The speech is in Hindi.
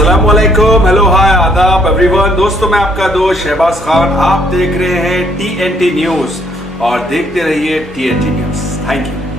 अस्सलाम वालेकुम, हेलो हाय आदाब एवरीवन। दोस्तों मैं आपका दोस्त शहबाज खान, आप देख रहे हैं TNT न्यूज और देखते रहिए TNT न्यूज। Thank you.